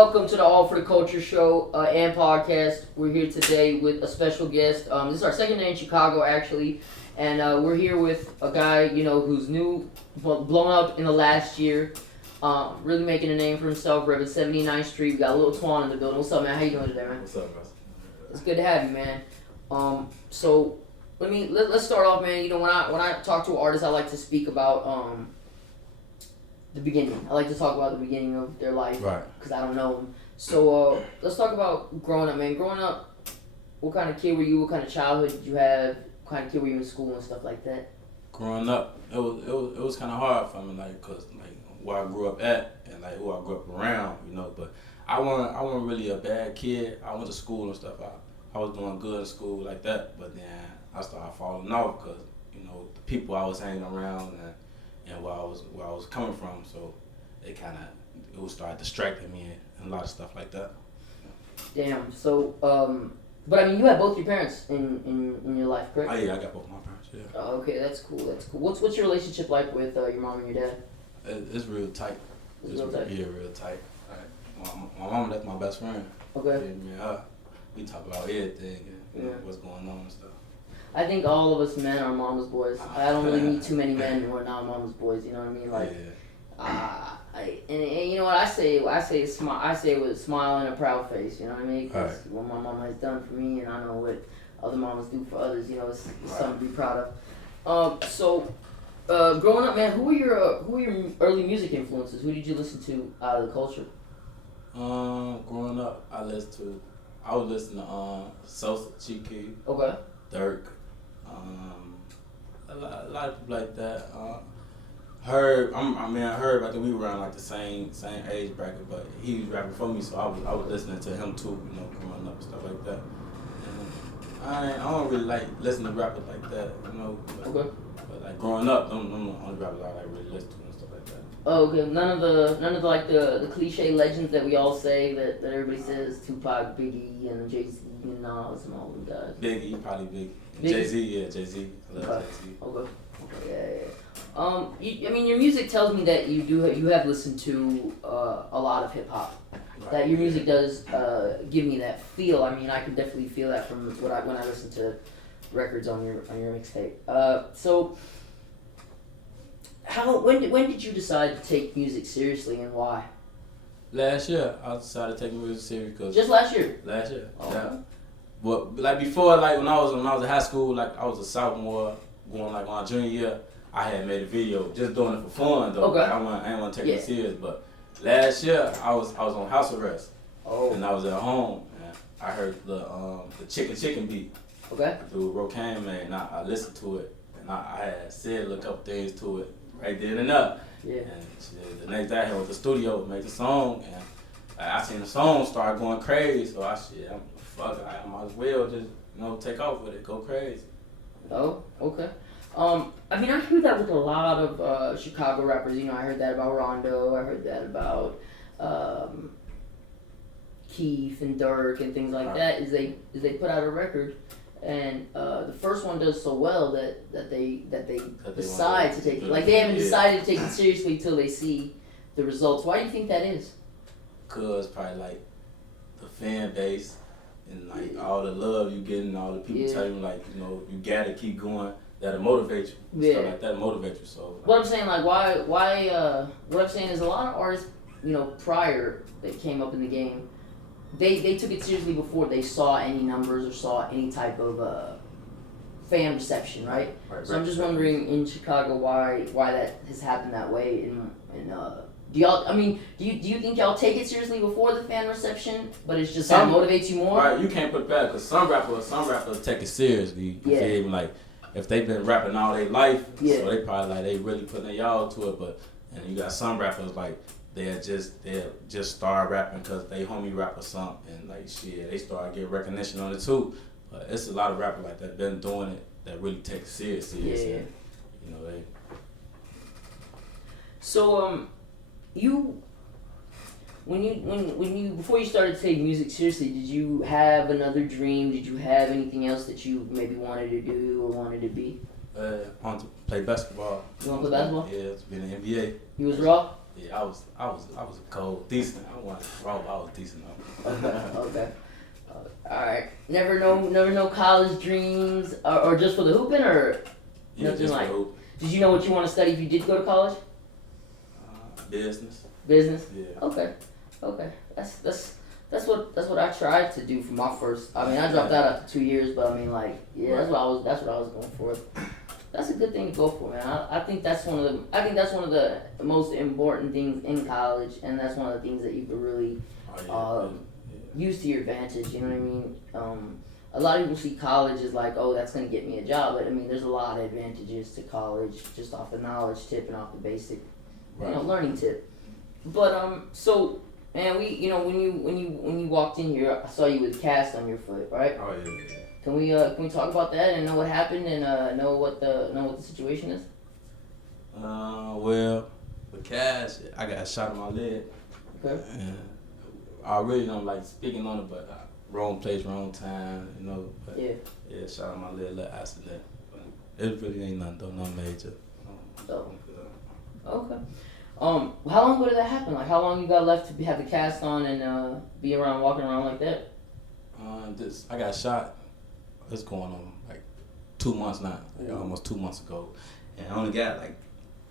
welcome to the All for the Culture show and podcast. We're here today with a special guest. This is our second day in Chicago, actually, and we're here with a guy, who's new, blown up in the last year, really making a name for himself. We're at 79th Street. We got Lil Twan in the building. What's up, man? How you doing today, man? What's up, guys? It's good to have you, man. So let's start off, man. When I talk to an artist, I like to speak about the beginning. I like to talk about the beginning of their life, right? Because I don't know them. So let's talk about growing up, man. Growing up, what kind of kid were you? What kind of childhood did you have? What kind of kid were you in school and stuff like that? Growing up, it was kind of hard for me, cause where I grew up at and who I grew up around, But I wasn't really a bad kid. I went to school and stuff. I was doing good in school like that, but then I started falling off because the people I was hanging around and where I was coming from, so it would start distracting me and a lot of stuff like that. Damn. So, but I mean, you had both your parents in your life, correct? Oh yeah, I got both my parents. Yeah. Oh, okay, that's cool. That's cool. What's your relationship like with your mom and your dad? It's real tight. It's real tight. Yeah, real tight. My mom, that's my best friend. Okay. We talk about everything and what's going on and stuff. I think all of us men are mama's boys. I don't really meet too many men who are not mama's boys. You know what I mean? And you know what I say? I say it with a smile and a proud face. You know what I mean? Because what my mama has done for me, and I know what other mamas do for others. It's something to be proud of. So, growing up, man, who were your early music influences? Who did you listen to out of the culture? Growing up, I was listening to Sosa, Cheeky, Okay. Dirk, a lot of people like that. Herb, Herb, I think we were around the same age bracket, but he was rapping for me, so I was listening to him too, growing up and stuff like that. And I don't really like listening to rappers like that, Okay. But growing up, them the only rappers I really listen to and stuff like that. Oh, okay. None of the cliche legends that we all say that everybody says, Tupac, Biggie, and Jay-Z, and Nas, and all those guys. Biggie, probably Biggie. Biggie? Jay-Z. I love Okay. Jay-Z. Okay. Yeah. Your music tells me that you have listened to a lot of hip hop. Right. That your music does give me that feel. I mean, I can definitely feel that from when I listen to records on your mixtape. So, when did you decide to take music seriously and why? Last year, I decided to take music serious because Just last year. Last year, Oh, yeah. okay. But before, when I was in high school, I was a sophomore, going on my junior year, I had made a video just doing it for fun though. Okay. I didn't want to take it serious. But last year, I was on house arrest. Oh. And I was at home, and I heard the chicken beat. Okay. Through Rocaine, man, and I listened to it, and I had said a couple things to it right then and there. Yeah. And shit, the next day I went to the studio to make the song, and I seen the song start going crazy. So I might as well just take off with it, go crazy. Oh, okay. I mean, I hear that with a lot of Chicago rappers. I heard that about Rondo. I heard that about Keith and Dirk and things like that. Is they put out a record, and the first one does so well that they decide to take it. Like they haven't decided to take it seriously till they see the results. Why do you think that is? Cause probably the fan base and all the love you get and all the people tell you you gotta keep going. That'll motivate you. Yeah. Stuff like that motivate you. So what I'm saying, why what I'm saying is a lot of artists, prior that came up in the game, they took it seriously before they saw any numbers or saw any type of fan reception, right? So I'm just wondering in Chicago why that has happened that way. Do you think y'all take it seriously before the fan reception, but it's just that motivates you more? Right, you can't put it back because some rappers take it seriously. You feel me? If they've been rapping all their life, so they probably they really putting their y'all to it. And you got some rappers they'll just start rapping because they homie rap or something, and they start getting recognition on it too. But it's a lot of rappers that been doing it that really take it serious. Yeah. And, they. So when you before you started to take music seriously, did you have another dream? Did you have anything else that you maybe wanted to do or wanted to be? I wanted to play basketball. You want to play basketball? Yeah, to be in the NBA. You was raw? Yeah, I was cold, decent. I wasn't raw, I was decent. Okay. All right. Never know college dreams, or just for the hooping, or Yeah, nothing just like. for hoop. Did you know what you want to study if you did go to college? Business. Business. Yeah. Okay. That's what I tried to do for my first. I mean, I dropped out after 2 years, but I mean, like, yeah, that's what I was going for. That's a good thing to go for, man. I think that's one of the most important things in college, and that's one of the things that you could really use to your advantage. You know what I mean? A lot of people see college as like, oh, that's gonna get me a job, but I mean, there's a lot of advantages to college just off the knowledge tip and off the basic, learning tip. But so, man, when you walked in here, I saw you with a cast on your foot, right? Oh yeah. Can we talk about that and know what happened and know what the situation is? Well, with Cash, I got shot in my leg. Okay. And I really don't like speaking on it, but wrong place, wrong time, But yeah, shot in my leg, little accident. But it really ain't nothing though, nothing major. Okay. How long ago did that happen? Like, how long you got left to have the cast on and be walking around like that? I got shot. It's going on like 2 months now, almost 2 months ago, and I only got like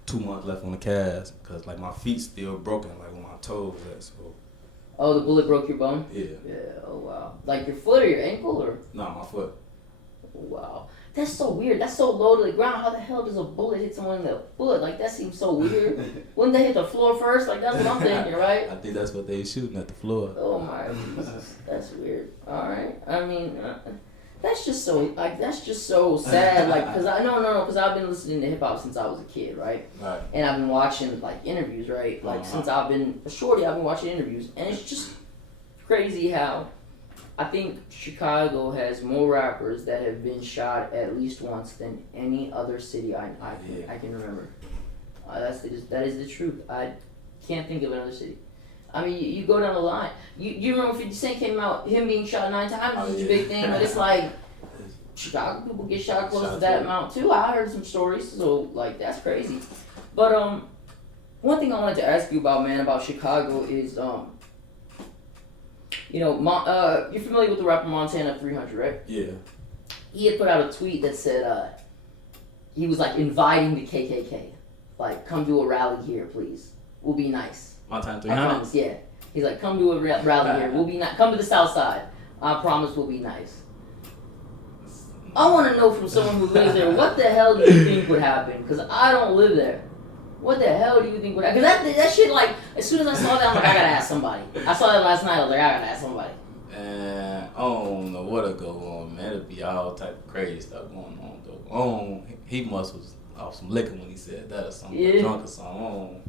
2 months left on the cast because like my feet still broken, like on my toes. So. Oh, the bullet broke your bone? Yeah. Yeah. Oh wow. Like your foot or your ankle or? No, my foot. Wow. That's so weird. That's so low to the ground. How the hell does a bullet hit someone in the foot? Like, that seems so weird. Wouldn't they hit the floor first? Like, that's what I'm thinking, right? I think that's what they shooting at the floor. Oh my Jesus. That's weird. All right. I mean, that's just so sad. Like, cause cause I've been listening to hip hop since I was a kid, right? Right. And I've been watching like interviews, right? Like since I've been a shorty, I've been watching interviews, and it's just crazy how I think Chicago has more rappers that have been shot at least once than any other city I can remember. That is the truth. I can't think of another city. I mean, you go down the line. You remember 50 Cent came out, him being shot 9 times was such a big thing, but it's like Chicago people get shot close to that amount too. I heard some stories, so like that's crazy. But one thing I wanted to ask you about, man, about Chicago is you're familiar with the rapper Montana 300, right? Yeah. He had put out a tweet that said he was like inviting the KKK, like come do a rally here, please. We'll be nice. Montana I 300. promise, yeah. He's like, come do a rally here. We'll be nice. Come to the South Side. I promise we'll be nice. I want to know from someone who lives there, what the hell do you think would happen? Because I don't live there. What the hell do you think would happen? Because that shit, like, as soon as I saw that, I'm like, I gotta ask somebody. I saw that last night. I was like, I gotta ask somebody. And I don't know what'll go on, man. It'll be all type of crazy stuff going on, though. He must was off some liquor when he said that or something, Yeah. drunk or something.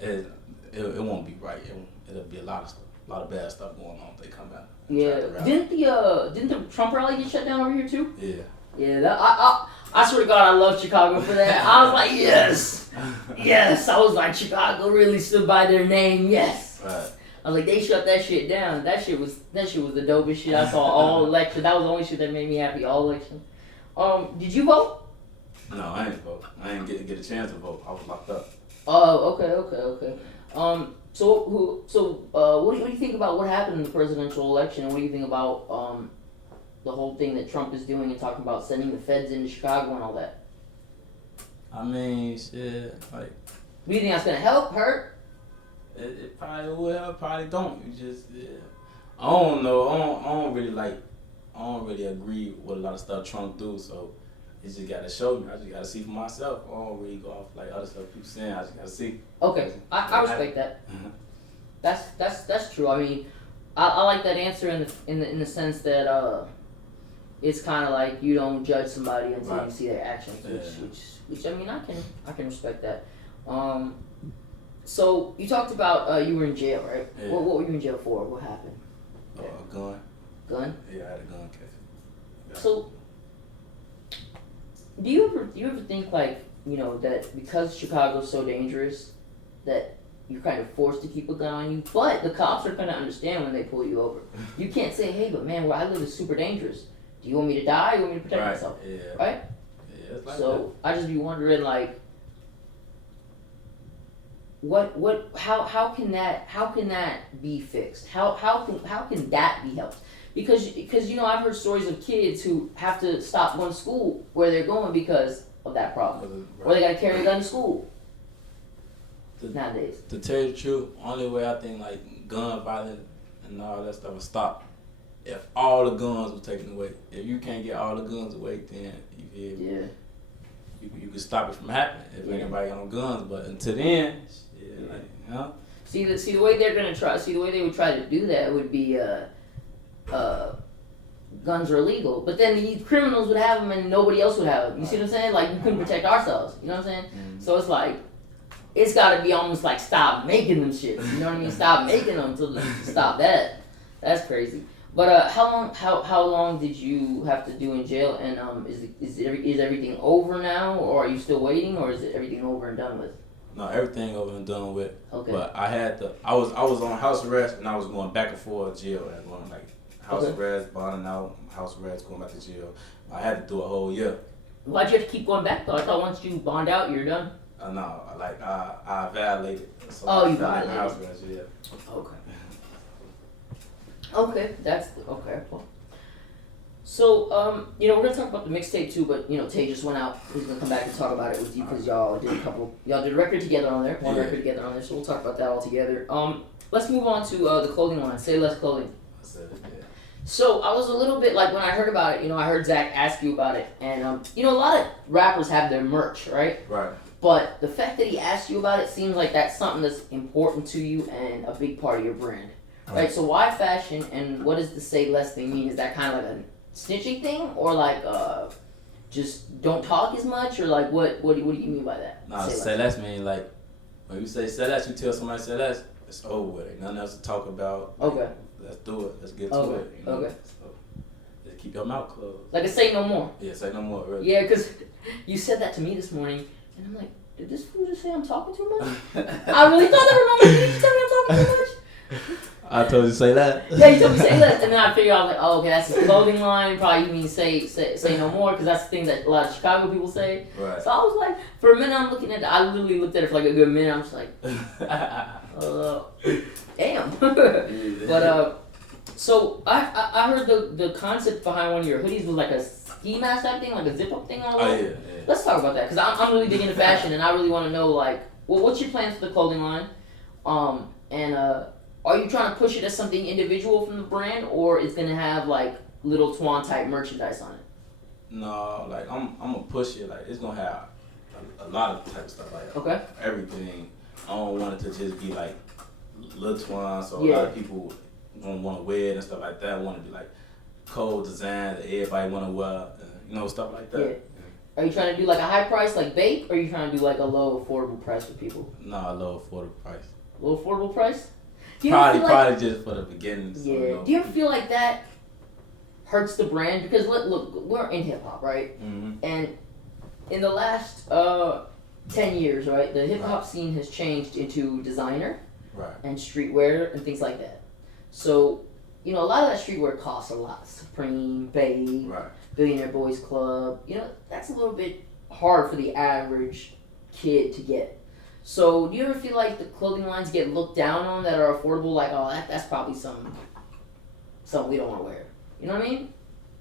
It won't be right. It'll be a lot of bad stuff going on if they come out. Yeah. Didn't the Trump rally get shut down over here too? Yeah. Yeah. I swear to God, I love Chicago for that. I was like, yes. I was like, Chicago really stood by their name. Yes. Right. I was like, they shut that shit down. That shit was the dopest shit I saw all election. That was the only shit that made me happy all election. Did you vote? No, I didn't vote. I didn't get a chance to vote. I was locked up. Oh, okay. What do you think about what happened in the presidential election, and what do you think about the whole thing that Trump is doing and talking about sending the feds into Chicago and all that? I mean, shit, like. Do you think that's gonna help, hurt? It probably will, probably don't. You just, yeah. I don't know. I don't really agree with a lot of stuff Trump do. So you just gotta show me. I just gotta see for myself. I don't really go off like other stuff people saying. I just gotta see. Okay, I respect that. That's true. I mean, I like that answer in the sense that it's kind of like you don't judge somebody until you see their actions, which I mean I can respect that. So you talked about you were in jail, right? Yeah. What were you in jail for? What happened? A gun. Gun? Yeah, I had a gun case. Yeah. So do you ever think like, that because Chicago's so dangerous that you're kind of forced to keep a gun on you, but the cops are gonna understand when they pull you over. You can't say, hey, but man, where I live is super dangerous. Do you want me to die or you want me to protect myself? Yeah. Right? Yeah, it's like so I just be wondering, like, how can that be fixed? How can that be helped? Because you know, I've heard stories of kids who have to stop going to school where they're going because of that problem, or they got to carry a gun to school nowadays. To tell you the truth, only way I think like gun violence and all that stuff will stop if all the guns were taken away. If you can't get all the guns away, then you can stop it from happening if anybody got no guns. But until then, like, you know. See the way they're gonna try. See the way they would try to do that would be guns are illegal, but then the criminals would have them and nobody else would have them. You see what I'm saying? Like we couldn't protect ourselves. You know what I'm saying? Mm-hmm. So it's like it's got to be almost like stop making them shit. You know what I mean? Stop making them to stop that. That's crazy. But how long did you have to do in jail? And is everything over now, or are you still waiting, or is it everything over and done with? No, everything over and done with. Okay. But I was on house arrest and I was going back and forth to jail and going like house arrest, bonding out, house arrest, going back to jail. I had to do a whole year. Why'd you have to keep going back though? I thought once you bond out, you're done. No, like I violated. So you violated. House arrest, yeah. Okay. Okay, that's okay. Well, so you know, we're gonna talk about the mixtape too, but you know, Tay just went out. He's gonna come back and talk about it with you because y'all did a record together on there, one record together on there. So we'll talk about that all together. Let's move on to the clothing line. Say Less Clothing. I said it, yeah. So I was a little bit like when I heard about it. You know, I heard Zach ask you about it, and you know, a lot of rappers have their merch, right? Right. But the fact that he asked you about it seems like that's something that's important to you and a big part of your brand. Right, so why fashion, and what does the say less thing mean? Is that kind of like a snitching thing, or like just don't talk as much, or like what do you mean by that? Nah, say less mean like when you say less, you tell somebody say less, it's over with. Ain't nothing else to talk about. Okay. Let's do it. Let's get to it. You know? Okay. So just keep your mouth closed. Like a say no more. Yeah, say no more. Really. Yeah, because you said that to me this morning, and I'm like, did this fool just say I'm talking too much? I really thought that. Remember, did you tell me I'm talking too much? I told you to say that. Yeah, you told me to say that, and then I figured out like, oh, okay, that's a clothing line. Probably you mean say no more, because that's the thing that a lot of Chicago people say. Right. So I was like, for a minute, I'm looking at it. I literally looked at it for like a good minute. I'm just like, damn. But so I heard the concept behind one of your hoodies was like a ski mask type thing, like a zip up thing all over. Oh yeah. Let's talk about that, because I'm really big into fashion, and I really want to know like, well, what's your plans for the clothing line, and are you trying to push it as something individual from the brand, or it's gonna have like Lil Twan type merchandise on it? No, like I'm gonna push it. Like it's gonna have a lot of type of stuff like that. Okay. Everything. I don't want it to just be like Lil Twan, so a lot of people don't want to wear it and stuff like that. Want to be like cold design that everybody want to wear, you know, stuff like that. Yeah. Are you trying to do like a high price like Bape, or are you trying to do like a low affordable price for people? No, a low affordable price. Low affordable price? Probably just for the beginning. Yeah. Do you ever feel like that hurts the brand? Because look, we're in hip hop, right? Mm-hmm. And in the last 10 years, right, the hip hop scene has changed into designer, and streetwear and things like that. So, you know, a lot of that streetwear costs a lot. Supreme, Babe, Billionaire Boys Club. You know, that's a little bit hard for the average kid to get. So, do you ever feel like the clothing lines get looked down on that are affordable? Like, oh, that's probably something we don't want to wear. You know what I mean?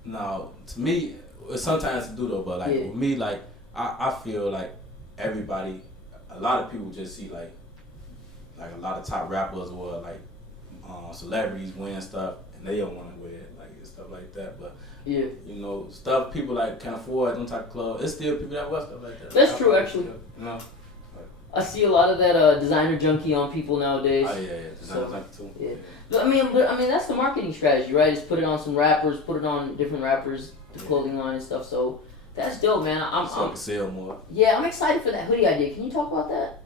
No, to me, sometimes to do though, but like with me, like I feel like everybody, a lot of people just see like a lot of top rappers or like celebrities wearing stuff, and they don't want to wear it, like stuff like that. But you know, stuff people like can afford, them type of clothes. It's still people that wear stuff like that. That's true, actually. You know. I see a lot of that designer junkie on people nowadays. Oh yeah, designer junkie too. Yeah, but I mean that's the marketing strategy, right? Is put it on some rappers, put it on different rappers, the clothing line and stuff. So that's dope, man. I'm sell more. Yeah, I'm excited for that hoodie idea. Can you talk about that?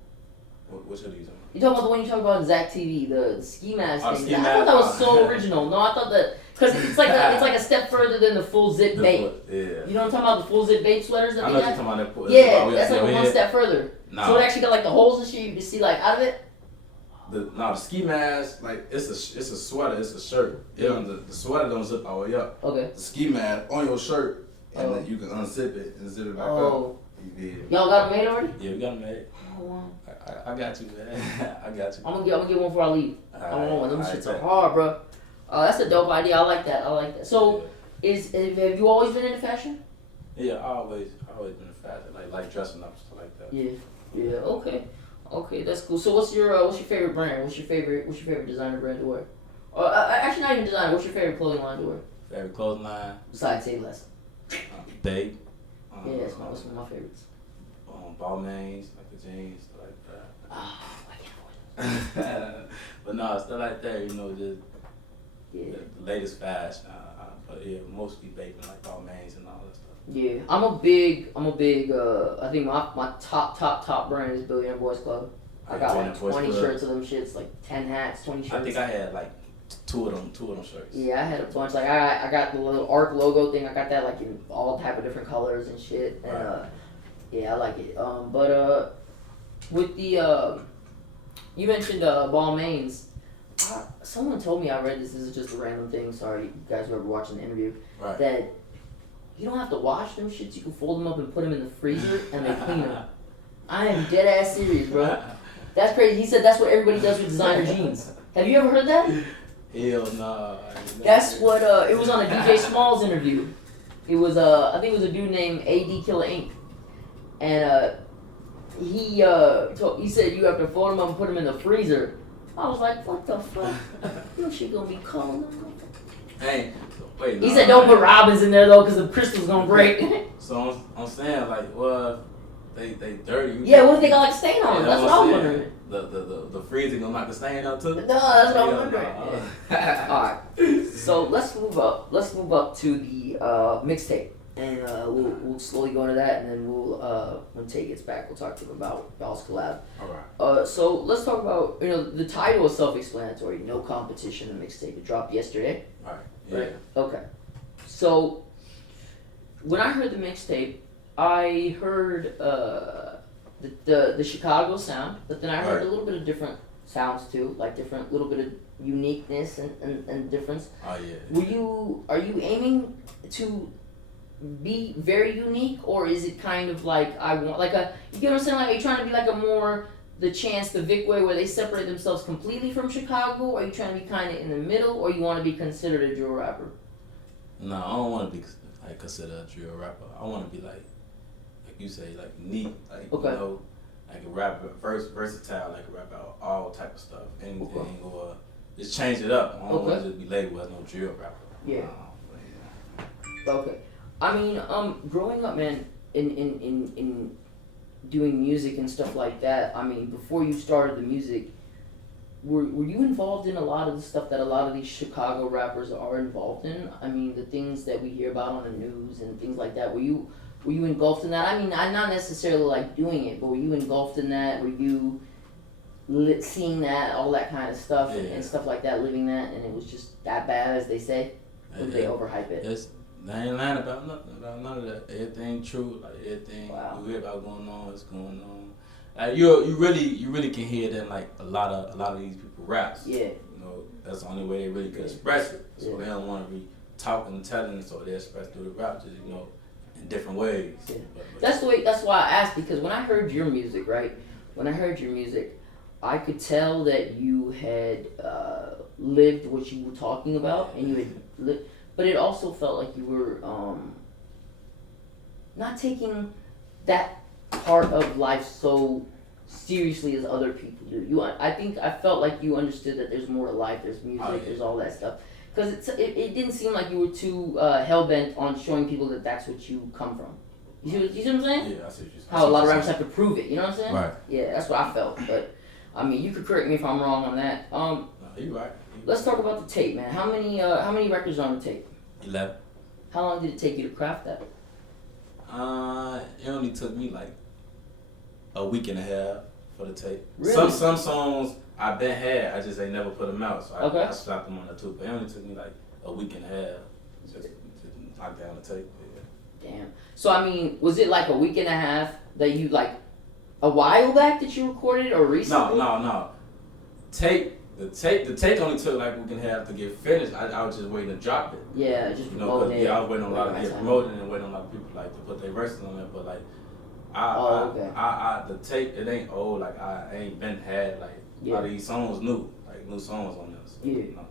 What hoodie you talking about? You talking about the one you talk about on Zach TV, the ski mask thing? Ski I mask. thought that was so original. No, I thought that because it's like a step further than the full zip Bape. Yeah. You know what I'm talking about? The full zip Bape sweaters that I they know got? you're talking about that. Yeah, that's like one step further. Nah. So it actually got like the holes and shit you can see like out of it. The ski mask, like it's a sweater, it's a shirt. The sweater don't zip all the way up. Okay. The ski mask on your shirt, and then you can unzip it and zip it back up. You did. Y'all got them made already? Yeah, we got them made. Oh, wow. I got you, man. I got you. I'm gonna get one before I leave. I want one. Them Alright, shits are hard, bro. That's a dope idea. I like that. So, have you always been into fashion? Yeah, I always been a fashion, like dressing up and stuff like that. Yeah. Okay, that's cool. So, what's your favorite brand? What's your favorite designer brand to wear? Actually, not even designer. What's your favorite clothing line to wear? Favorite clothing line? Besides Say Less. Babe. Yeah, that's one of my favorites. Balmains, like the jeans, stuff like that. I can't avoid it. But no, stuff like that, you know, just Yeah. the latest fashion. But yeah, mostly baking like Balmains and all that stuff. Yeah, I'm a big. I think my top brand is Billionaire Boys Club. I got like 20 shirts of them shits, like 10 hats, 20 shirts. I think I had like two of them shirts. Yeah, I had a bunch. Like I got the little ARC logo thing. I got that like in all type of different colors and shit. And Right. yeah, I like it. But with the you mentioned Balmains. Someone told me, I read this. This is just a random thing. Sorry, you guys who ever watching the interview. Right. That you don't have to wash them shits. You can fold them up and put them in the freezer and they clean them. I am dead ass serious, bro. That's crazy. He said that's what everybody does with designer jeans. Have you ever heard that? Hell no. That's what it was on a DJ Smalls interview. It was I think it was a dude named AD Killer Inc. And he said you have to fold them up and put them in the freezer. I was like, what the fuck? Your shit gonna be cold. Hey, wait. He said don't put robins in there though, cause the crystal's gonna break. So I'm saying like, well, they dirty. Yeah, what if they got like stain on them? That's what I'm wondering. The freezer gonna knock the stain out too? No, that's what I'm wondering. Alright. So let's move up. Let's move up to the mixtape. And we'll slowly go into that, and then when Tay gets back, we'll talk to him about y'all's collab. Alright. So let's talk about, the title is self-explanatory. No Competition, the mixtape. It dropped yesterday. Right. Yeah. Right. Okay. So when I heard the mixtape, I heard the Chicago sound, but then I heard a little bit of different sounds too, like different little bit of uniqueness and difference. Oh yeah. Are you aiming to be very unique, or is it kind of like I want like a, you get what I'm saying, like are you trying to be like a more the Chance, the Vic way, where they separate themselves completely from Chicago, or are you trying to be kind of in the middle, or you want to be considered a drill rapper? No, I don't want to be like considered a drill rapper. I want to be like you say, like neat, like okay. You know, like a rapper, versatile, like a rapper, all type of stuff, anything, okay. Or just change it up. I don't want to just be labeled as no drill rapper. Yeah. Okay. I mean, growing up, man, in doing music and stuff like that, I mean, before you started the music, were you involved in a lot of the stuff that a lot of these Chicago rappers are involved in? I mean, the things that we hear about on the news and things like that, were you engulfed in that? I mean, I'm not necessarily like doing it, but were you engulfed in that? Were you seeing that, all that kind of stuff, and stuff like that, living that, and it was just that bad, as they say? Or did they overhype it? They ain't lying about nothing, about none of that. Everything true, like everything you hear about going on is going on. Like you really can hear that, like a lot of these people raps. Yeah. You know, that's the only way they really can express it. So they don't want to be talking and telling, so they express through the rap, just in different ways. Yeah. But that's why I asked, because when I heard your music, I could tell that you had lived what you were talking about, and you had lived. But it also felt like you were not taking that part of life so seriously as other people do. I felt like you understood that there's more to life. There's music. There's all that stuff. Because it didn't seem like you were too hell bent on showing people that that's what you come from. You see what I'm saying? Yeah, I see what you're saying. How a lot of rappers have to prove it. You know what I'm saying? Right. Yeah, that's what I felt. But I mean, you could correct me if I'm wrong on that. No, you're right. Let's talk about the tape, man. How many records are on the tape? 11. How long did it take you to craft that? It only took me like a week and a half for the tape. Really? Some songs I been had, I just ain't never put them out, so I slapped them on the tube. But it only took me like a week and a half just to knock down the tape. Yeah. Damn. So I mean, was it like a week and a half that you like a while back that you recorded, or recently? No. The tape only took like a week and a half to get finished. I was just waiting to drop it. Yeah, just promoting it. Yeah, I was waiting on a lot of get promoted and waiting on a lot of people like to put their verses on it. But like, Okay. The tape, it ain't old. Like I ain't been had like a lot of these songs new, like new songs on this. So, Yeah. you know.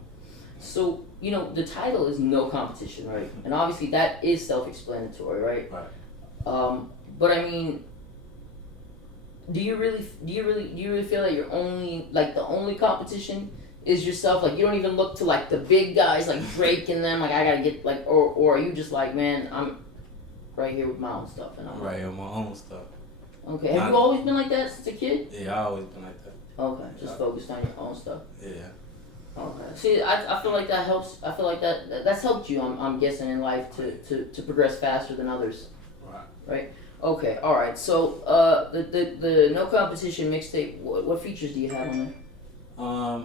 So, the title is No Competition, right? And obviously that is self-explanatory, right? Right. But I mean, do you really feel that you're only, like, the only competition is yourself? Like, you don't even look to, like, the big guys, like Drake and them, like, I gotta get, like, or are you just like, man, I'm right here with my own stuff, and I'm right here with my own stuff. Okay. Have you always been like that since a kid? Yeah, I always been like that. Okay, just focused on your own stuff. Yeah. Okay. See, I feel like that helps. I feel like that's helped you. I'm guessing in life to progress faster than others. Right. Right. Okay. All right. So the No Competition mixtape. What features do you have on there?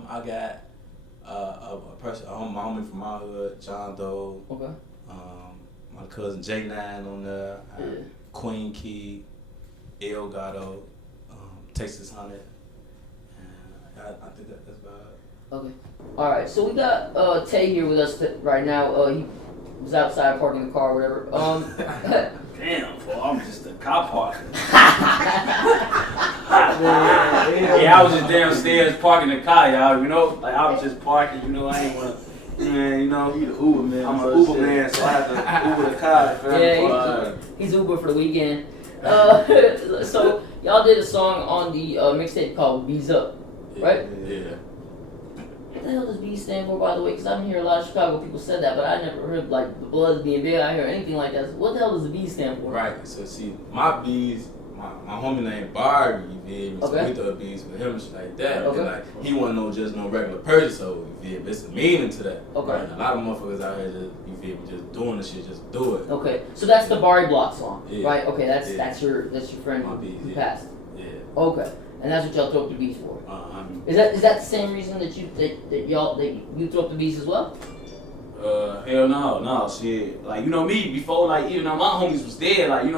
I got a person, my homie from my hood, John Doe. Okay. My cousin J9 on there. Yeah. Queen Key, El Gato, Tay600. And I think that's about it. Okay. All right. So we got Tay here with us right now. He was outside parking the car or whatever. Damn, fool, I'm just a cop parker. Yeah, I was just downstairs parking the car, y'all. Like I was just parking. I ain't wanna. Man, You the Uber man. I'm an Uber man, so I have to Uber the car. Yeah, he's Uber for the weekend. So y'all did a song on the mixtape called Bees Up, right? Yeah. What the hell does B stand for, by the way? Because I didn't hear a lot of Chicago people said that, but I never heard like the Bloods being big. I hear anything like that. So what the hell does the B stand for? Right. So see, my bees, my homie named Barbie, you feel me? So Okay. we throw bees with him and shit like that. Okay. And like he wasn't just no regular person, so you feel me? It's a meaning to that. Okay. Right? A lot of motherfuckers out here just, you feel me, just doing the shit, just do it. Okay, so that's the Barry Block song, Yeah. right? Okay, that's Yeah. that's your friend My who bees, who yeah. passed. Yeah. Okay, and that's what y'all throw up the beats for. I mean, Is that the same reason that you throw up the beats as well? Hell no, shit. Like, me, before, like, even though my homies was there, like,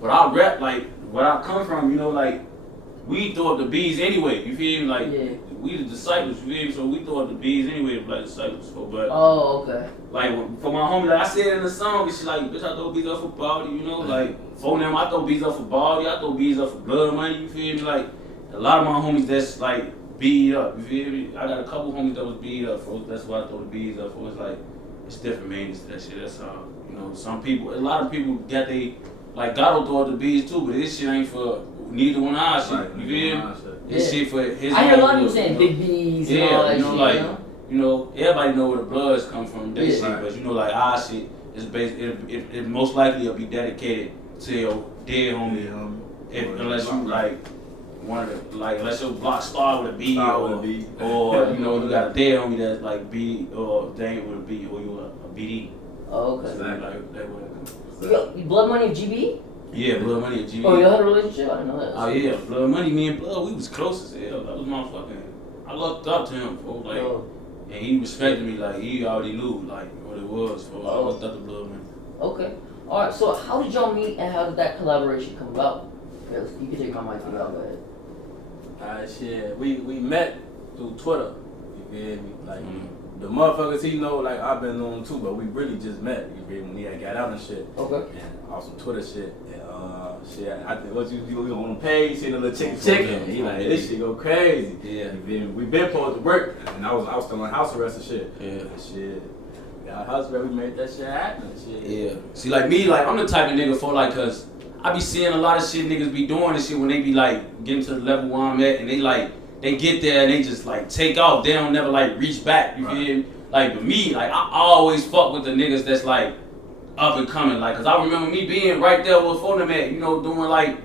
but I rep, like, where I come from, like, we throw up the bees anyway, you feel me? Like, Yeah. we the disciples, you feel me? So we throw up the bees anyway, the black disciples. So, but, Oh, okay. like, for my homie, like I said in the song, it's like, bitch, I throw bees up for Baldy, like, for them, I throw bees up for Baldy, I throw bees up for Blood Money, you feel me? Like, a lot of my homies that's, like, beat up, you feel me? I got a couple homies that was beat up, for that's why I throw the bees up for. It's like, it's different meanings to that shit, that's all. Some people, a lot of people got they, like, Gato throw up the bees too, but this shit ain't for neither one of our shit, right, you feel me? This Yeah. shit for his I hear a lot of own people saying good, big B's Yeah, and all that you know, shit. like, everybody know where the bloods come from, they Yeah. shit, Right. but like our shit is based, it most likely will be dedicated to your dead homie, unless you like, unless your block start with a B, or you got a dead homie that's like B, or they ain't with a B, or you a BD. Oh, okay. So like that way it comes. You Blood Money of GB? Yeah, Blood Money and GB. Oh, y'all had a relationship? I didn't know that. Oh yeah, Blood Money, me and Blood, we was close as hell. That was my fucking. I looked up to him for like, Oh. and he respected me like he already knew like what it was for. I Oh. looked up to Blood Money. Okay. All right. So how did y'all meet and how did that collaboration come about? Because you can take my mic. Y'all go ahead. Alright, shit. We met through Twitter. You feel me? Like the motherfuckers he know, like I've been knowing too, but we really just met. You feel me? When he had got out and shit. Okay. And off some Twitter shit. And shit, I think what you on the page, seeing the little chicken. He like, this shit go crazy. Yeah. You feel me? We been supposed to work, and I was still on house arrest and shit. Yeah. And shit. Got house arrest, we made that shit happen. Shit. Yeah. See, like me, like I'm the type of nigga for like, cause I be seeing a lot of shit niggas be doing and shit when they be like getting to the level where I'm at, and they get there and they just like take off. They don't never like reach back. You feel me? Like with me, like I always fuck with the niggas that's like up and coming. Like, cause I remember me being right there with Phone at, doing like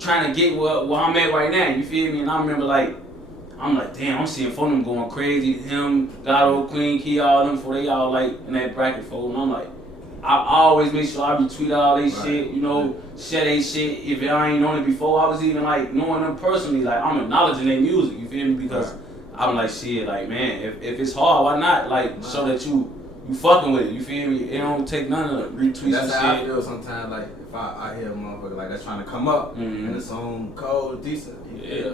trying to get where I'm at right now. You feel me? And I remember like. I'm like, damn, I'm seeing Phone going crazy. Him, Gato, Queen Key, all them, for they all like in that bracket for. And I'm like, I always make sure I retweet all they shit, share they shit. If I ain't known it before, I was even like knowing them personally. Like I'm acknowledging their music, you feel me? Because I'm like, shit, like man, if it's hard, why not? Like show that you you fucking with it. You feel me? It don't take none of the retweets and That's how I shit. feel sometimes. Like if I hear a motherfucker like that's trying to come up and the song cold, decent.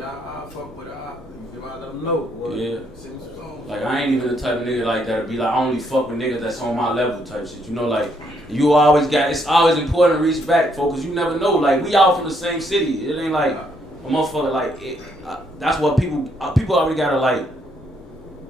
I fuck with it. I let them know. Well, sing some songs. Like I ain't even the type of nigga like that to be like I only fuck with niggas that's on my level type shit. You know, like you always got. It's always important to reach back, folks. You never know. Like we all from the same city. It ain't like a motherfucker like. That's what people already gotta like.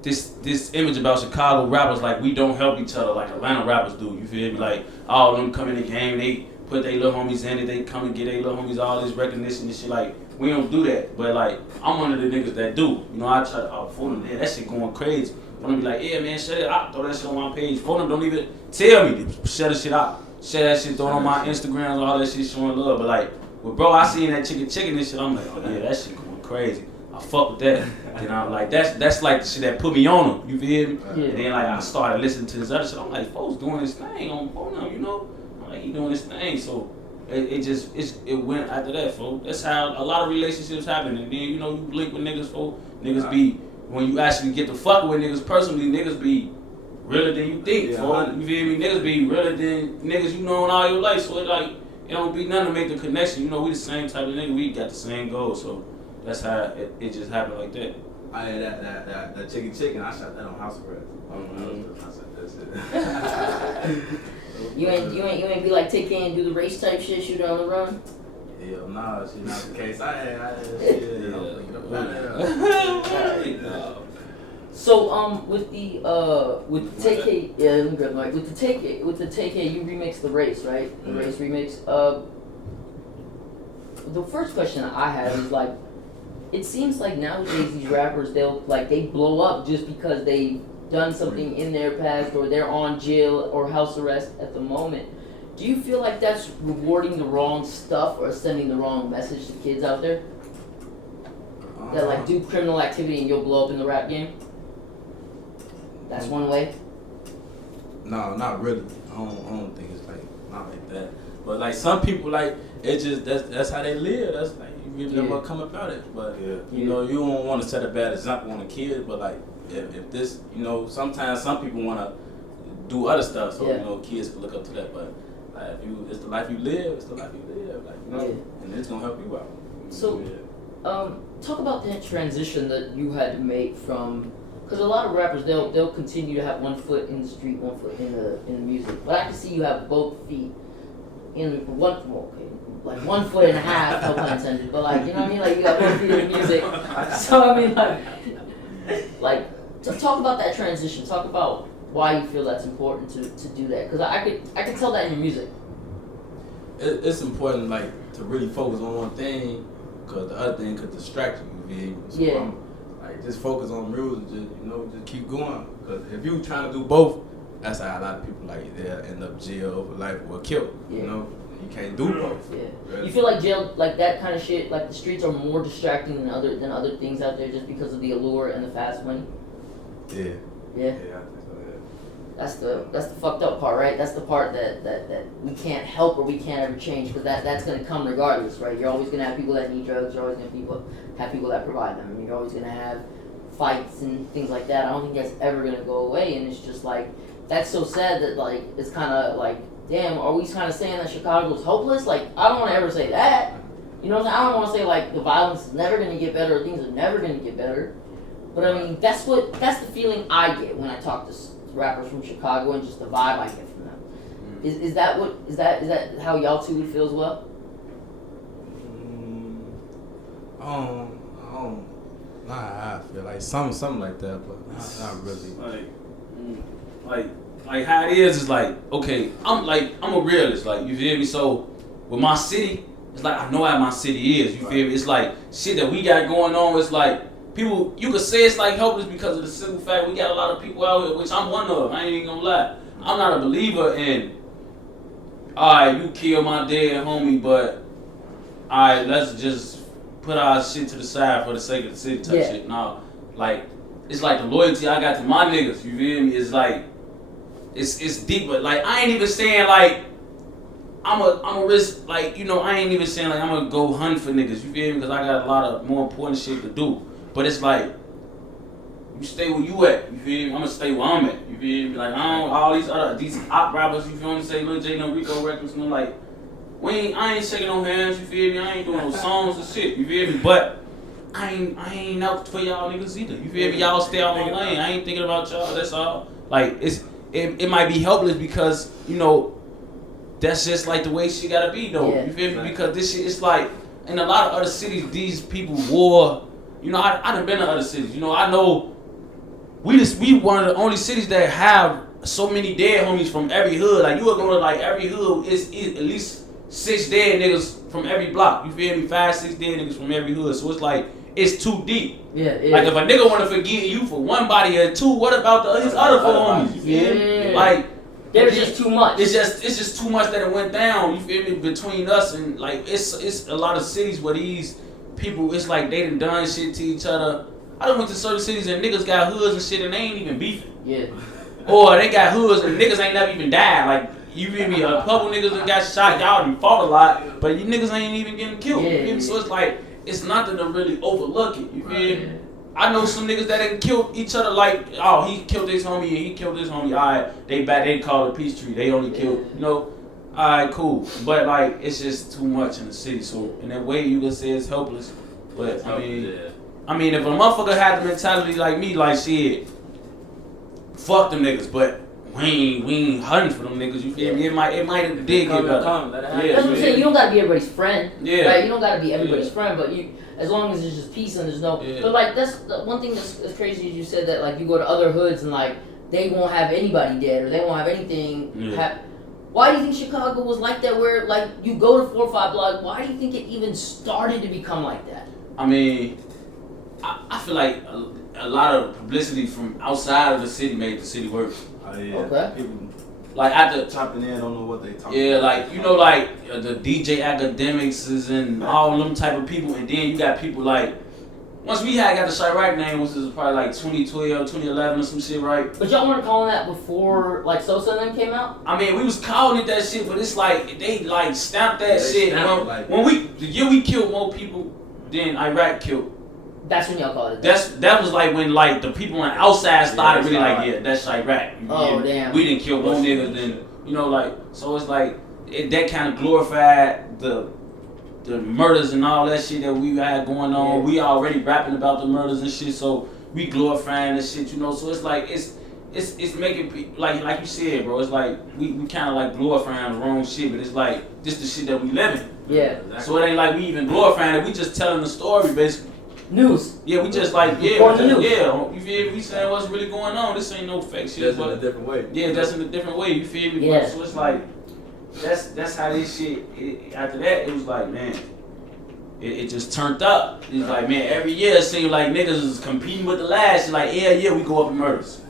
This image about Chicago rappers like we don't help each other like Atlanta rappers do. You feel me? Like all of them come in the game, they put their little homies in it, they come and get their little homies all this recognition and shit. Like we don't do that. But like I'm one of the niggas that do. You know, I try to phone them, that shit going crazy. I'm gonna be like, yeah man, shut it out, throw that shit on my page. Phone them don't even tell me to shut the shit out. Share that shit, throw it on my Instagrams, all that shit showing love. But like, well, bro, I seen that chicken and shit. I'm like, oh yeah, that shit going crazy. I fuck with that. And I'm like, that's like the shit that put me on him. You feel me? Yeah. And then like I started listening to this other shit. I'm like, folks doing this thing on him, you know? I'm like, he doing this thing. So it went after that, folks. That's how a lot of relationships happen. And then you know you link with niggas, folks. Niggas be when you actually get to fuck with niggas personally, niggas be realer than you think, folks. You feel me? Niggas be realer than niggas you know in all your life. So it like it don't be nothing to make the connection. You know, we the same type of nigga. We got the same goals. So that's how it just happened like that. I had that chicken. I shot that on house arrest. I shot that shit. You ain't be like take in and do the race type shit, shoot it on the run. Hell nah, shit not the case. I had So with the TK, yeah, let me grab the mic. With the TK, you remix the race, right? The race remix. The first question I have is like, it seems like nowadays these rappers they blow up just because they've done something in their past or they're on jail or house arrest at the moment. Do you feel like that's rewarding the wrong stuff or sending the wrong message to kids out there? That like do criminal activity and you'll blow up in the rap game? That's one way? No, not really. I don't think it's like not like that. But like some people like it just that's how they live. That's like you really never come about it. But you know, you don't want to set a bad example on the kids, but like if this, you know, sometimes some people want to do other stuff, so you know, kids can look up to that. But like, if you, it's the life you live, it's the life you live, like you know, and it's gonna help you out. So, talk about that transition that you had to make from, because a lot of rappers they'll continue to have one foot in the street, one foot in the music, but I can see you have both feet in like 1 foot and a half, no pun intended, but like you know what I mean, like you got both feet in the music. So I mean, like. So talk about that transition. Talk about why you feel that's important to do that. Because I could tell that in your music. It's important like to really focus on one thing, because the other thing could distract you. So like just focus on music. Just keep going. Because if you trying to do both, that's how a lot of people like they end up jail for life or killed. You know, you can't do both. Right? You feel like jail, like that kind of shit, like the streets are more distracting than other things out there just because of the allure and the fast money. Yeah. Yeah. That's the fucked up part, right? That's the part that we can't help or we can't ever change, because that's gonna come regardless, right? You're always gonna have people that need drugs. You're always gonna have people that provide them. And you're always gonna have fights and things like that. I don't think that's ever gonna go away. And it's just like that's so sad that like it's kind of like, damn, are we kind of saying that Chicago's hopeless? Like I don't want to ever say that. You know what I'm saying? I don't want to say like the violence is never gonna get better or things are never gonna get better. But I mean, that's the feeling I get when I talk to rappers from Chicago and just the vibe I get from them. Is that how y'all two would feel as well? I feel like something like that, but not really. Like how it is like, okay, I'm a realist, like you feel me? So with my city, it's like I know how my city is. You feel me? It's like shit that we got going on. It's like. People, you could say it's like helpless because of the simple fact we got a lot of people out here, which I'm one of. I ain't even gonna lie. I'm not a believer in, alright, you kill my dead homie, but alright, let's just put our shit to the side for the sake of the city type shit. No, like it's like the loyalty I got to my niggas. You feel me? It's like it's deep, but like I ain't even saying like I'm a risk, like you know I ain't even saying like I'm gonna go hunt for niggas. You feel me? Because I got a lot of more important shit to do. But it's like, You stay where you at. You feel me? I'ma stay where I'm at. You feel me? Like I don't all these op rappers. You feel me? Say Lil J, no Rico records, and I'm like, I ain't shaking no hands. You feel me? I ain't doing no songs and shit. You feel me? But I ain't out for y'all niggas either. You feel me? Y'all stay out my lane. I ain't thinking about y'all. That's all. Like it might be helpless because that's just like the way shit gotta be though. Yeah. You feel me? Because this shit, it's like in a lot of other cities, these people wore. I done been to other cities. I know we one of the only cities that have so many dead homies from every hood. Like you would go to like every hood, it's at least 6 dead niggas from every block. You feel me? 5, 6 dead niggas from every hood. So it's like it's too deep. Yeah. Like if a nigga wanna forgive you for one body or two, what about his other 4 homies? You feel me? Like there's just too much. It's just too much that it went down. You feel me? Between us and like it's a lot of cities where these people, it's like they done shit to each other. I done went to certain cities and niggas got hoods and shit and they ain't even beefing. Yeah. Or they got hoods and niggas ain't never even died. Like you feel me? A couple niggas that got shot, y'all done fought a lot, but you niggas ain't even getting killed. Yeah. You feel me? So it's like it's nothing to really overlook it. You feel me? I know some niggas that didn't kill each other like, oh, he killed this homie and he killed this homie. Alright, they call it a peace treaty. They only killed, alright, cool. But like, it's just too much in the city. So in that way, you can say it's helpless. But I mean, if a motherfucker had the mentality like me, like shit, fuck them niggas. But we ain't hunting for them niggas. You feel me? It might did get better. That's what I'm saying. You don't gotta be everybody's friend. Yeah. Right? You don't gotta be everybody's friend, but as long as there's just peace and there's no. Yeah. But like that's the one thing that's crazy is you said that like you go to other hoods and like they won't have anybody dead or they won't have anything. Yeah. Why do you think Chicago was like that? Where like you go to 4 or 5 blocks? Why do you think it even started to become like that? I mean, I feel like a lot of publicity from outside of the city made the city work. Oh, yeah. Okay. People Like at the chopping in, don't know what they talking yeah, about. like the DJ academics and all them type of people, and then you got people like once we got the Chirac name, which is probably like 2012, 2011 or some shit, right? But y'all weren't calling that before like Sosa and them came out? I mean, we was calling it that shit, but it's like they like stamped that They shit. stamped it like When the year we killed more people than Iraq killed. That's when y'all called it. That was like when like the people on the outside started really like, right. yeah, that's Chirac. Oh, damn. We didn't kill more niggas than like so it's like that kind of glorified the murders and all that shit that we had going on. Yeah. We already rapping about the murders and shit, so we glorifying the shit, So it's like it's making people like you said, bro. It's like we kind of like glorifying the wrong shit, but it's like this the shit that we living. Yeah. Exactly. So it ain't like we even glorifying it. We just telling the story basically. News. Yeah, we just like On the news. you feel me? We saying what's really going on. This ain't no fake shit. Just in a different way. Yeah, that's in a different way. You feel me? Yeah. So it's like that's how this shit. After that, it was like man, it just turned up. It's like man, every year it seemed like niggas is competing with the last. It's like yeah, we go up in murders.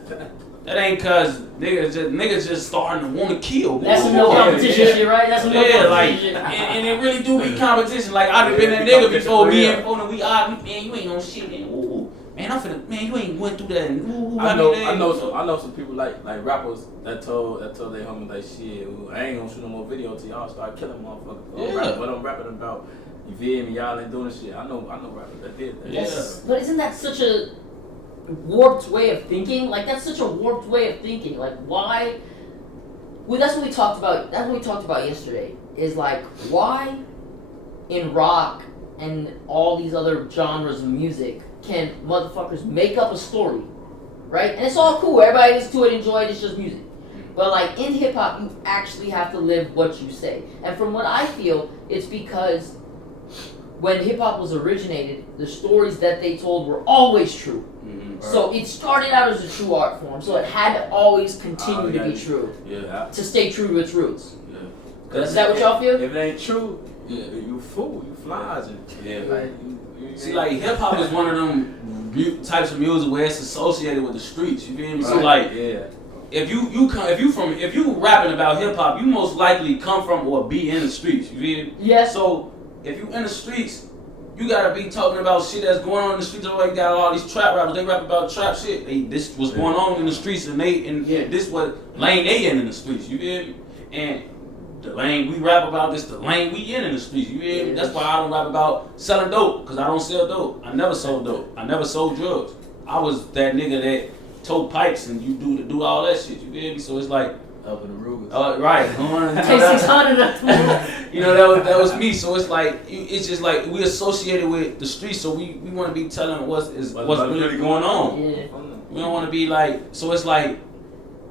That ain't cause niggas just starting to want to kill. That's some no competition shit, right? That's some no competition like, shit. and it really do be competition. Like I done been that nigga before me and Fona, we man, you ain't on shit, man. Ooh, man, I'm finna, man, you ain't went through that. And, I know some people like rappers that told their homies like shit. I ain't gonna shoot no more video till y'all start killing motherfuckers. Yeah. What I'm rapping about, you feel me? Y'all ain't doing shit. I know rappers that did that. Yeah. But isn't that such a warped way of thinking? Like that's such a warped way of thinking. Like why? Well, that's what we talked about. That's what we talked about yesterday. Is like why in rock and all these other genres of music can motherfuckers make up a story, right? And it's all cool. Everybody listens to it, enjoy it. It's just music. But like in hip hop, you actually have to live what you say. And from what I feel, it's because when hip hop was originated, the stories that they told were always true. So it started out as a true art form, so it had to always continue to be true. Yeah. To stay true to its roots. Yeah. Is that what y'all feel? If it ain't true, Yeah. you fool, you flies, and Yeah. See, like hip hop is one of them types of music where it's associated with the streets. You feel me? So like, yeah. if you rapping about hip hop, you most likely come from or be in the streets. You feel me? Yes. So if you in the streets, you gotta be talking about shit that's going on in the streets. Already got all these trap rappers. They rap about trap shit. This was going on in the streets, and this what lane they in the streets. You feel me? And the lane we rap about this, the lane we in the streets. You feel me? That's why I don't rap about selling dope, cause I don't sell dope. I never sold dope. I never sold drugs. I was that nigga that tote pipes and you do all that shit. You feel me? So it's like Up in the Rugas. right. Tay600. You know that was me. So it's like it's just like we associated with the streets. So we want to be telling what's really going on. Yeah. We don't want to be like. So it's like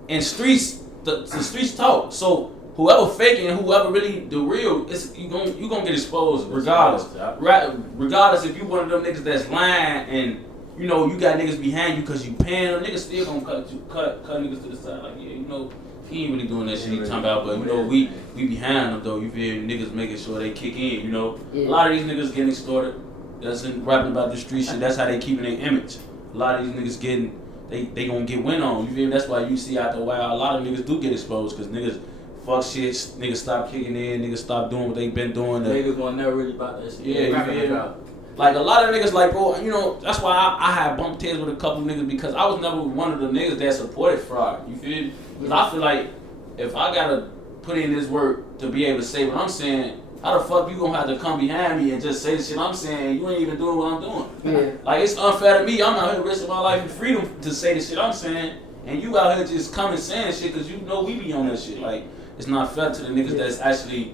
in streets the streets talk. So whoever faking and whoever really the real, you gonna get exposed regardless. Regardless if you one of them niggas that's lying and you know you got niggas behind you because you paying them, niggas still gonna cut niggas to the side like yeah you know he ain't really doing that shit he talking about, but you know we behind them though. You feel niggas making sure they kick in. You know a lot of these niggas getting extorted. That's in rapping about the street shit. That's how they keeping their image. A lot of these niggas getting they gonna get win on. You feel me? That's why you see out the while a lot of niggas do get exposed because niggas. Fuck shit, niggas stop kicking in, niggas stop doing what they been doing. Niggas were never really about that shit. Yeah. Like a lot of niggas like, bro, you know, that's why I had bumped heads with a couple niggas because I was never one of the niggas that supported fraud. You feel me? Because I feel like if I gotta put in this work to be able to say what I'm saying, how the fuck you gonna have to come behind me and just say the shit I'm saying? You ain't even doing what I'm doing. Yeah. Like it's unfair to me. I'm out here risking my life and freedom to say the shit I'm saying, and you out here just coming saying shit because you know we be on that shit. Like. It's not fair to the niggas that's actually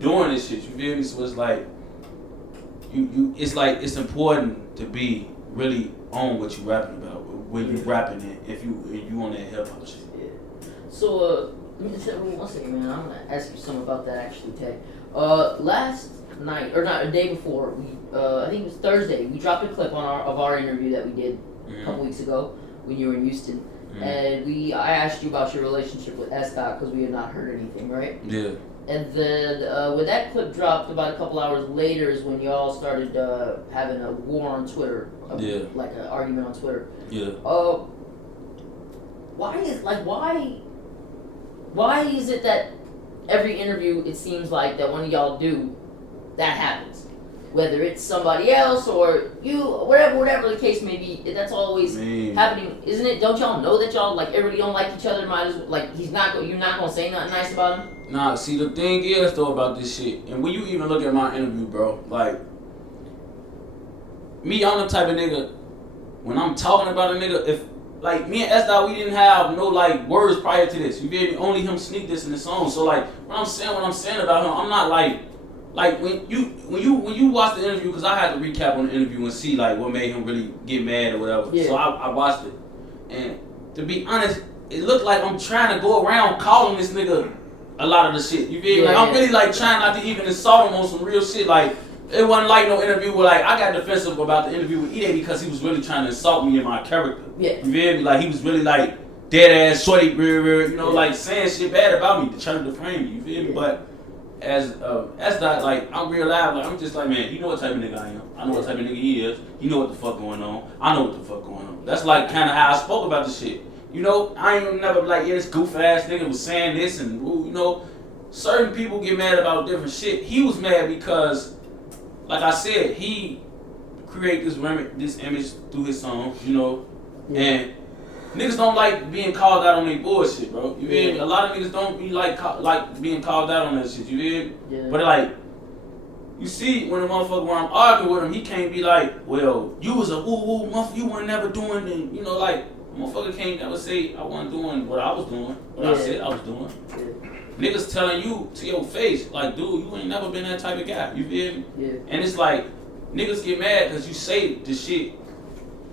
doing this shit. You feel me? So it's like it's like it's important to be really on what you rapping about when you rapping it. If you on that hip hop shit. Yeah. So let me just one second, man. I'm gonna ask you something about that actually, Tech. Last night or not a day before, we I think it was Thursday. We dropped a clip on our interview that we did a couple weeks ago when you were in Houston. And I asked you about your relationship with S. because we had not heard anything, right? Yeah. And then when that clip dropped, about a couple hours later is when y'all started having a war on Twitter, like an argument on Twitter. Yeah. Why is it that every interview it seems like that one of y'all do that happens? Whether it's somebody else or you, whatever the case may be, that's always happening, isn't it? Don't y'all know that y'all like everybody don't like each other? Might as well, like you're not gonna say nothing nice about him. Nah, see the thing is though about this shit, and when you even look at my interview, bro, like me, I'm the type of nigga when I'm talking about a nigga, if like me and S. we didn't have no like words prior to this. You feel me? Only him sneak this in the song. So like when I'm saying what I'm saying about him, I'm not like when you watch the interview, because I had to recap on the interview and see like what made him really get mad or whatever. Yeah. So I watched it, and to be honest, it looked like I'm trying to go around calling this nigga a lot of the shit. You feel me? Like I'm really like trying not to even insult him on some real shit. Like it wasn't like no interview where like I got defensive about the interview with Ide because he was really trying to insult me and my character. Yeah. You feel me? Like he was really like dead ass shorty, you know, like saying shit bad about me, trying to defame me. You feel me? But as that, like I'm real live, like I'm just like, man, you know what type of nigga I am. I know what type of nigga he is. You know what the fuck going on. I know what the fuck going on. That's like kind of how I spoke about the shit. You know, I ain't never like, yeah, this goof ass nigga was saying this and ooh, you know, certain people get mad about different shit. He was mad because, like I said, he created this image through his song, you know, and niggas don't like being called out on their bullshit, bro. You feel me? A lot of niggas don't be like being called out on that shit. You feel me? Yeah. But like, you see, when the motherfucker when I'm arguing with him, he can't be like, well, you was a motherfucker, you weren't never doing, and you know, like, motherfucker can't never say I wasn't doing what I was doing, what I said I was doing. Yeah. Niggas telling you to your face, like, dude, you ain't never been that type of guy. You feel me? Yeah. And it's like, niggas get mad because you say the shit.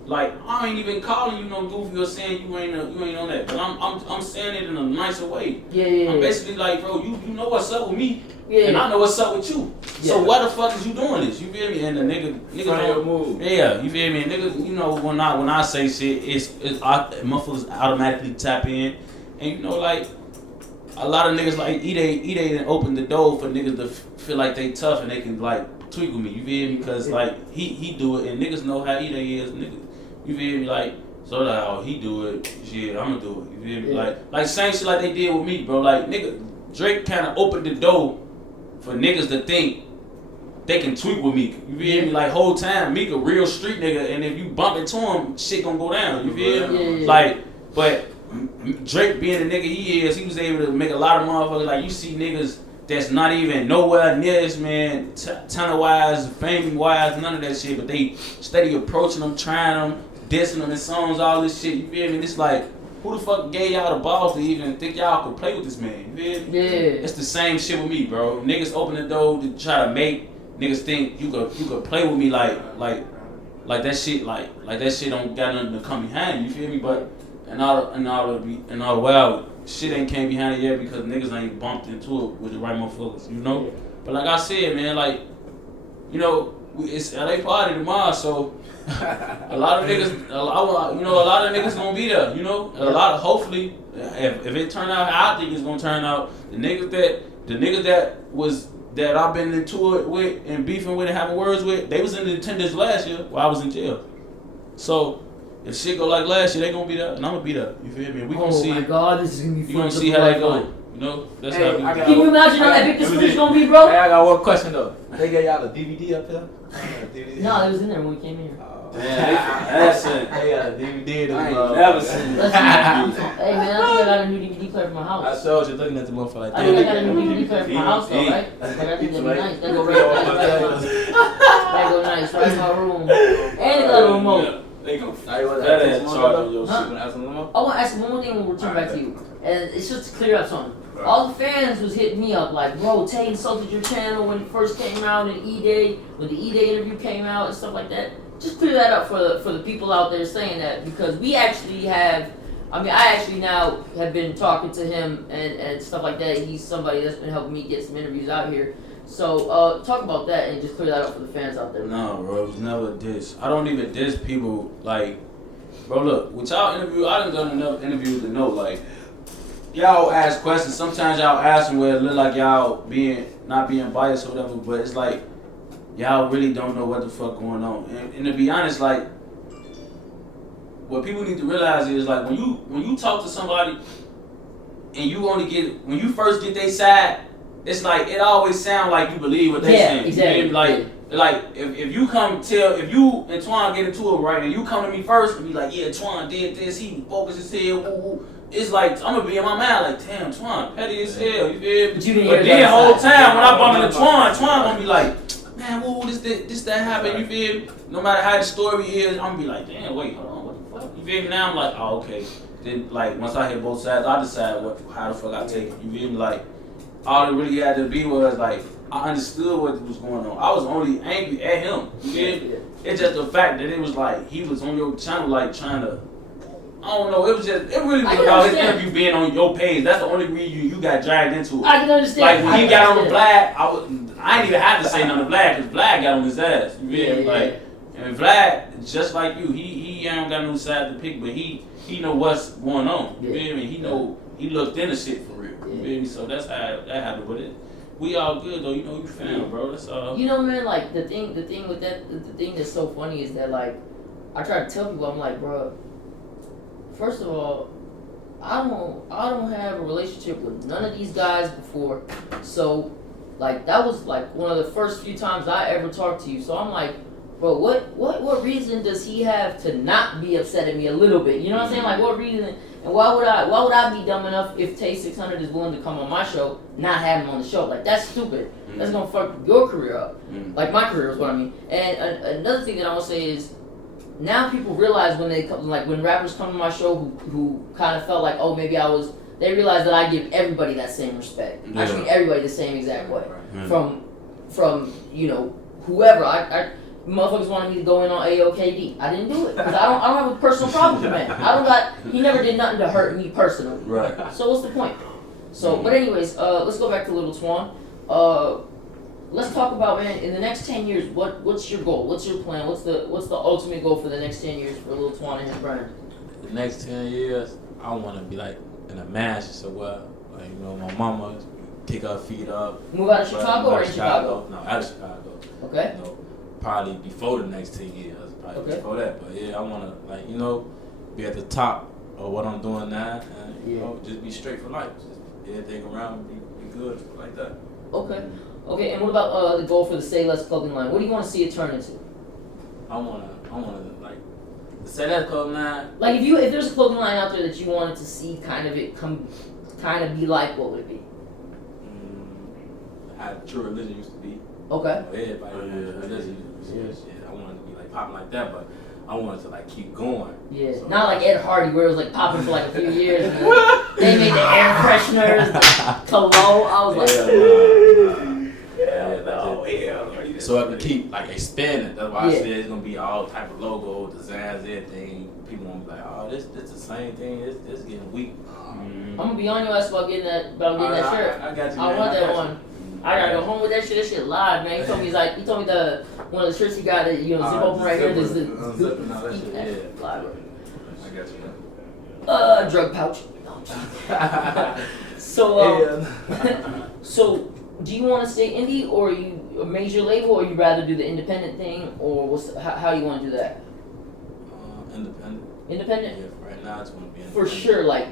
Like I ain't even calling you no goofy or saying you ain't on that, but I'm saying it in a nicer way. Yeah. I'm basically like, bro, you know what's up with me, and I know what's up with you. Yeah. So why the fuck is you doing this? You feel me? And the nigga don't move. Yeah, you feel me? And nigga, you know when I say shit, it's motherfuckers automatically tap in, and you know like a lot of niggas like Ide done opened the door for niggas to feel like they tough and they can like tweak with me. You feel me? Because like he do it, and niggas know how Ide is, nigga. You feel me? Like, so like, oh, he do it, shit, I'ma do it. You feel me? Yeah. Like same shit like they did with me, bro. Like, nigga, Drake kind of opened the door for niggas to think they can tweak with Meek. You feel me? Like, whole time, Meek a real street nigga, and if you bump into him, shit gonna go down. You feel me? Yeah. Like, but Drake being the nigga he is, he was able to make a lot of motherfuckers, like, you see niggas that's not even nowhere near this man, talent-wise, fame-wise, none of that shit, but they steady approaching them, trying them, dissing them in songs, all this shit. You feel me? It's like, who the fuck gave y'all the balls to even think y'all could play with this man? You feel me? Yeah. It's the same shit with me, bro. Niggas open the door to try to make niggas think you could play with me like that shit like that shit don't got nothing to come behind. You feel me? But and all the while shit ain't came behind it yet because niggas ain't bumped into it with the right motherfuckers. You know. But like I said, man, like you know, it's LA party tomorrow, so. A lot of niggas gonna be there, you know. Hopefully, if it turn out how I think it's gonna turn out, the niggas that I've been into it with and beefing with and having words with, they was in the attendance last year while I was in jail. So if shit go like last year, they gonna be there and I'm gonna be there. You feel me? We gonna see. Oh my God, this is gonna be fun. You gonna see how that go. You know, that's how we Can you imagine how epic this is gonna be, bro? Hey, I got one question though. They gave y'all a DVD up there? No, it was in there when we came here. That's it. They got a DVD. I ain't never seen Hey man, I think I got a new DVD player for my I house. showed you looking at the motherfucker like I think I got a new DVD player for my house though, right? Like, I think that'd be nice. That'd go nice right in my room. And it got a remote. They go I want fat to ass ask charge on your shit. I want to ask one more thing when we return back to you. And it's just to clear up something. All the fans was hitting me up like, bro, Tay insulted your channel when it first came out in E-Day, when the E-Day interview came out and stuff like that. Just clear that up for the people out there saying that, because we actually have, I actually now have been talking to him and stuff like that. He's somebody that's been helping me get some interviews out here. So talk about that and just clear that up for the fans out there. No, bro, it was never diss. I don't even diss people like, bro, look, with y'all interview, I done enough interviews to know, like, y'all ask questions. Sometimes y'all ask them where it look like y'all not being biased or whatever, but it's like, y'all really don't know what the fuck going on. And to be honest, like, what people need to realize is, like, when you talk to somebody and when you first get their side, it's like, it always sound like you believe what they saying. Exactly. You know, like if you and Twan get into it right, and you come to me first and be like, yeah, Twan did this, he focused his head, woo woo. It's like, I'm gonna be in my mind like, damn, Twan, petty as hell, you feel me? But then the whole time when I bump into Twan gonna be like, man, woo, this that happened, you feel me? No matter how the story is, I'm gonna be like, damn, wait, hold on, what the fuck? You feel me? Now I'm like, oh, okay. Then, like, once I hear both sides, I decide how the fuck I take it, you feel me? Like, all it really had to be was, like, I understood what was going on. I was only angry at him, you feel me? It's just the fact that it was like, he was on your channel, like, trying to, I don't know, it really was about his interview being on your page. That's the only reason you got dragged into it. I can understand. Like, when he got on the Vlad, I ain't even have to say nothing to Vlad, because Vlad got on his ass. You feel me? Like, and Vlad, just like you, he ain't got no side to pick, but he know what's going on. You feel me? He looked into shit for real. You feel me? So that's how that happened. But we all good though. You know, you fam, bro. That's all. You know, man. Like the thing with that, the thing that's so funny is that, like, I try to tell people, I'm like, bro. First of all, I don't have a relationship with none of these guys before, so like that was like one of the first few times I ever talked to you. So I'm like, bro, what reason does he have to not be upset at me a little bit? You know what I'm saying? Like, what reason? And why would I be dumb enough if Tay600 is willing to come on my show, not have him on the show? Like, that's stupid. That's gonna fuck your career up. Like my career is what I mean. And another thing that I want to say is, now people realize when they come, like when rappers come to my show who kind of felt like, oh, maybe they realize that I give everybody that same respect. I treat everybody the same exact way. From you know, whoever. I motherfuckers wanted me to go in on AOKD. I didn't do it because I don't have a personal problem with man. He never did nothing to hurt me personally. Right. So what's the point? So, but anyways, let's go back to Lil Twan. Let's talk about, man, in the next 10 years, what's your goal? What's your plan? What's the ultimate goal for the next 10 years for Lil Twan and his brand? The next 10 years, I want to be like in a mansion somewhere. Like, you know, my mama kick her feet up. Move out of Chicago or in Chicago? No, out of Chicago. Okay. You know, probably before the next 10 years. Probably before that. But yeah, I want to, like, you know, be at the top of what I'm doing now and, you know, just be straight for life. Just everything around me be good like that. Okay, and what about the goal for the Say Less clothing line? What do you want to see it turn into? I wanna like the Say Less clothing line. Like if there's a clothing line out there that you wanted to see kind of be like, what would it be? How True Religion used to be. Okay. Everybody True Religion. Yeah, I wanted to be like popping like that, but I wanted to like keep going. Yeah, So, not like Ed Hardy where it was like popping for like a few years. And then they made the air fresheners, the cologne. I was like, so I can keep like expanding. That's why I Yeah. said it's gonna be all type of logo designs, everything. People won't be like, oh, this the same thing. It's getting weak. I'm gonna be on your ass about getting that shirt. I got you. I man. want that got one. you. I gotta go home with that shit. That shit live, man. He told me the one of the shirts he got that zip open right here. This unzipping all that shit. Yeah. Live. I got you. Drug pouch. No, I'm joking. So so do you want to stay indie or are you a major label or you rather do the independent thing or how do you want to do that? Independent. Independent? Yeah, right now I just want to be For independent. sure, like,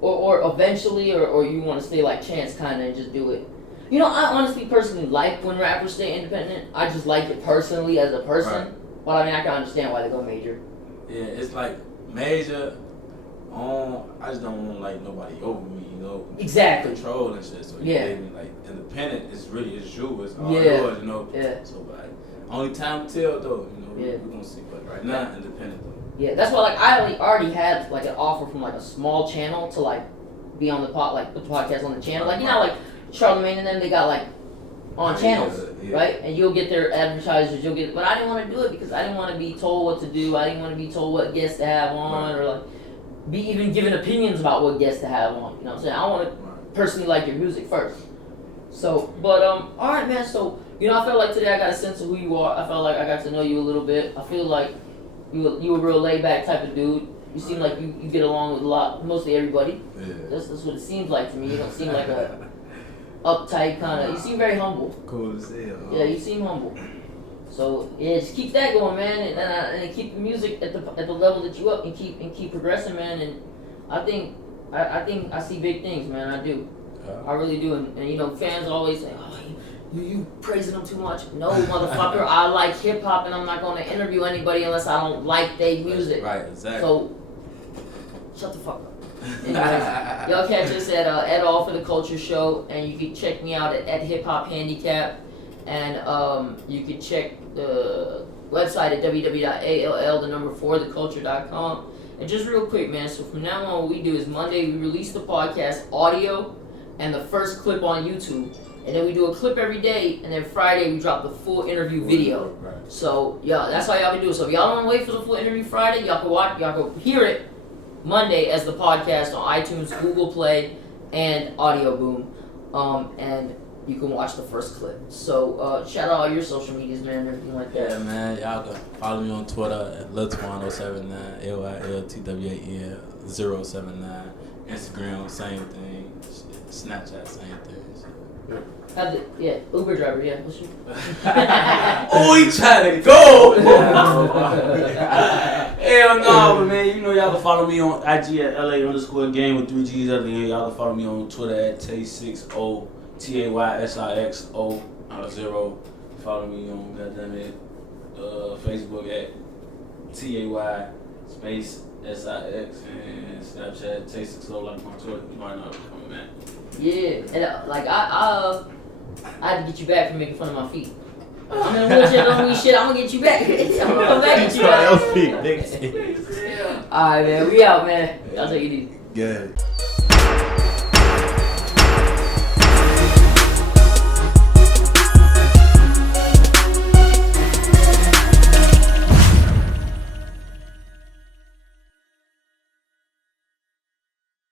or eventually, or you want to stay like Chance kind of and just do it. You know, I honestly personally like when rappers stay independent. I just like it personally as a person. Right. But I mean, I can understand why they go major. Yeah, it's like major. I just don't want like nobody over me, you know. Exactly. Control and shit. So you Yeah. gave me like independent. It's you. It's all Yeah. yours, you know. Yeah. So like, only time will tell though, you know. Yeah. We're gonna see, but right now independent though. Yeah, that's why like I already had like an offer from like a small channel to like be on the podcast on the channel. Like you know, like Charlamagne and them, they got like on channels, Yeah. right? And you'll get their advertisers, but I didn't want to do it because I didn't want to be told what to do. I didn't want to be told what guests to have on or like be even given opinions about what guests to have on. You know what I'm saying? I want to personally like your music first. So, but all right, man. So you know, I felt like today I got a sense of who you are. I felt like I got to know you a little bit. I feel like you a real laid back type of dude. You seem like you get along with mostly everybody. Yeah. That's what it seems like to me. You don't seem like a uptight kind of. You seem very humble. Cool to see. Yeah, you seem humble. So yeah, just keep that going, man, and keep the music at the level that you up and keep progressing, man. And I think I see big things, man. I do. I really do. And you know, fans always say, oh, you praising them too much. No, motherfucker. I like hip hop, and I'm not going to interview anybody unless I don't like their music. Right, exactly. So shut the fuck up. Anyways, y'all catch us at All for the Culture Show, and you can check me out at Hip Hop Handicap, and you can check the website at www.all4theculture.com. And just real quick, man. So from now on, what we do is Monday we release the podcast audio and the first clip on YouTube, and then we do a clip every day, and then Friday we drop the full interview video. Right. So yeah, that's how y'all can do it. So if y'all don't want to wait for the full interview Friday, y'all can hear it Monday as the podcast on iTunes, Google Play, and Audio Boom. And you can watch the first clip. So shout out all your social medias, man, everything like that. Yeah, man. Y'all can follow me on Twitter at Lil Twan600, LILTWAN079. Instagram, same thing. Snapchat, same thing. Uber driver, yeah. What's your... Oh, he trying to go! Hell no, but man, you know y'all can follow me on IG at LA_game with 3 G's at the end. Y'all can follow me on Twitter at Tay600, TAYSIXO0. Follow me on Facebook at TAY space SIX and Snapchat Tay600 like my Twitter. You might not be coming, man. Yeah, and like I had to get you back for making fun of my feet. I'm in a wheelchair, don't mean shit. I'm gonna get you back. I'm gonna come back at you. Alright, man, we out, man. Y'all take it easy. Good.